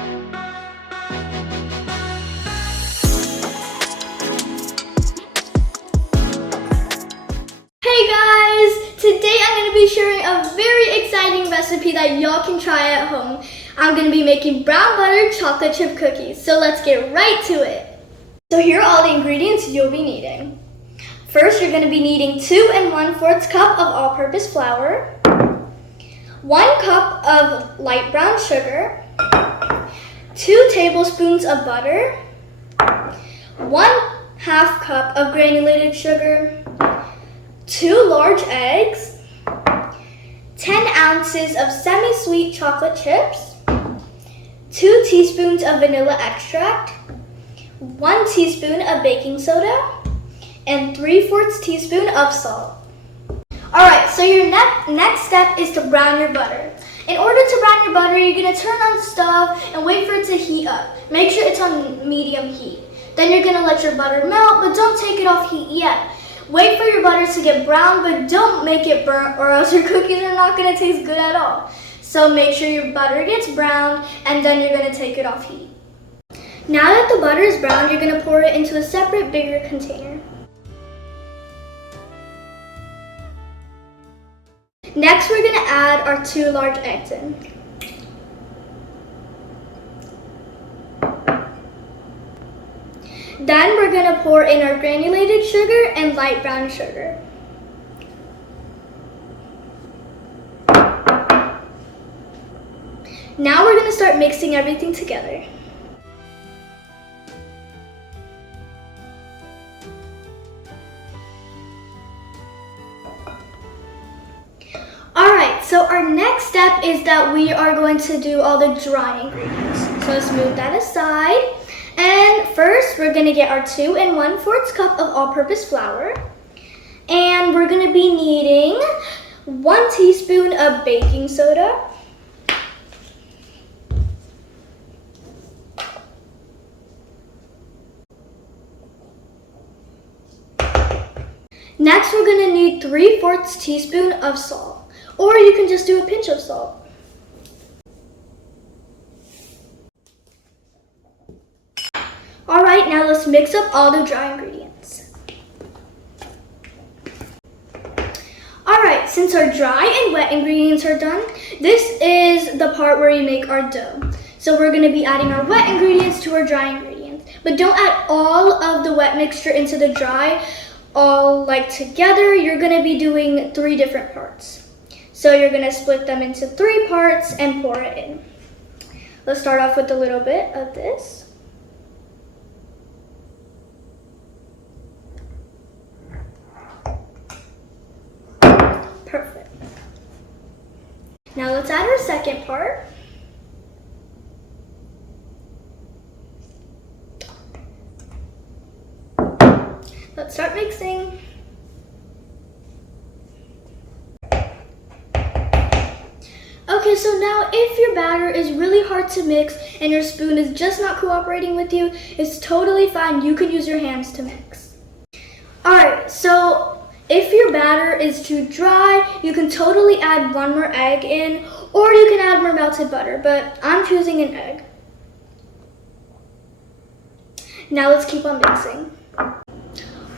Hey guys! Today I'm going to be sharing a very exciting recipe that y'all can try at home. I'm going to be making brown butter chocolate chip cookies. So let's get right to it. So here are all the ingredients you'll be needing. First, you're going to be needing 2 1/4 cup of all-purpose flour, 1 cup of light brown sugar, 2 tablespoons of butter, 1/2 cup of granulated sugar, 2 large eggs, 10 ounces of semi-sweet chocolate chips, 2 teaspoons of vanilla extract, 1 teaspoon of baking soda, and 3/4 teaspoon of salt. Alright, so your next step is to brown your butter. In order to brown your butter, you're going to turn on the stove and wait for it to heat up. Make sure it's on medium heat. Then you're going to let your butter melt, but don't take it off heat yet. Wait for your butter to get brown, but don't make it burnt or else your cookies are not going to taste good at all. So make sure your butter gets brown and then you're going to take it off heat. Now that the butter is brown, you're going to pour it into a separate, bigger container. Next, we're going to add our 2 large eggs in. Then we're going to pour in our granulated sugar and light brown sugar. Now we're going to start mixing everything together. Alright, so our next step is that we are going to do all the dry ingredients. So let's move that aside. And first, we're going to get our 2 1/4 cup of all-purpose flour. And we're going to be needing 1 teaspoon of baking soda, next, we're going to need 3/4 teaspoon of salt. Or you can just do a pinch of salt. Alright, now let's mix up all the dry ingredients. Alright, since our dry and wet ingredients are done, this is the part where you make our dough. So we're going to be adding our wet ingredients to our dry ingredients. But don't add all of the wet mixture into the dry, all like together. You're going to be doing 3 different parts. So you're going to split them into 3 parts and pour it in. Let's start off with a little bit of this. Perfect. Now let's add our second part. Let's start mixing. Okay, so now if your batter is really hard to mix and your spoon is just not cooperating with you, it's totally fine. You can use your hands to mix. Alright, so if your batter is too dry, you can totally add 1 more egg in, or you can add more melted butter, but I'm choosing an egg. Now let's keep on mixing.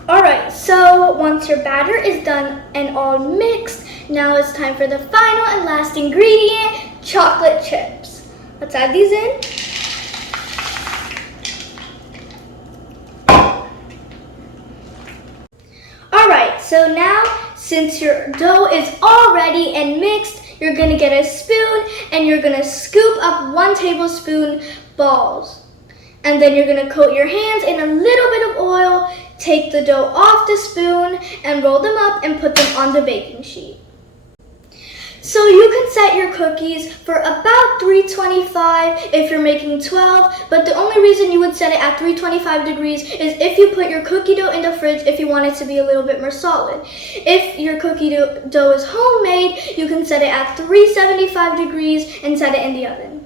Alright, so once your batter is done and all mixed, now it's time for the final and last ingredient, chocolate chips. Let's add these in. Alright, so now since your dough is all ready and mixed, you're going to get a spoon and you're going to scoop up 1 tablespoon balls. And then you're going to coat your hands in a little bit of oil, take the dough off the spoon and roll them up and put them on the baking sheet. So you can set your cookies for about 325 if you're making 12, but the only reason you would set it at 325 degrees is if you put your cookie dough in the fridge if you want it to be a little bit more solid. If your cookie dough is homemade, you can set it at 375 degrees and set it in the oven.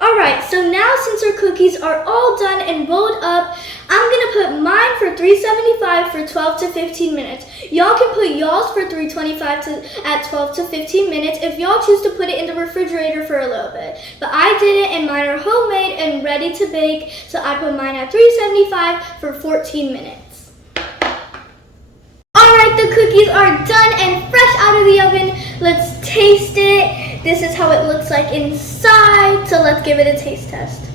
Alright, so now since our cookies are all done and rolled up, I'm gonna put mine for 375 for 12 to 15 minutes. Y'all can put y'all's for 325 at 12 to 15 minutes if y'all choose to put it in the refrigerator for a little bit. But I did it and mine are homemade and ready to bake, so I put mine at 375 for 14 minutes. Alright, the cookies are done and fresh out of the oven. Let's taste it. This is how it looks like inside, so let's give it a taste test.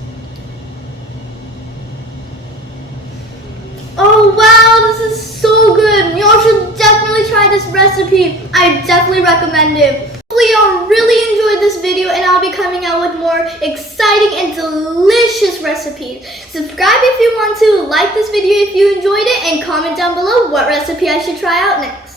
Oh wow, this is so good. Y'all should definitely try this recipe. I definitely recommend it. Hopefully y'all really enjoyed this video and I'll be coming out with more exciting and delicious recipes. Subscribe if you want to, like this video if you enjoyed it, and comment down below what recipe I should try out next.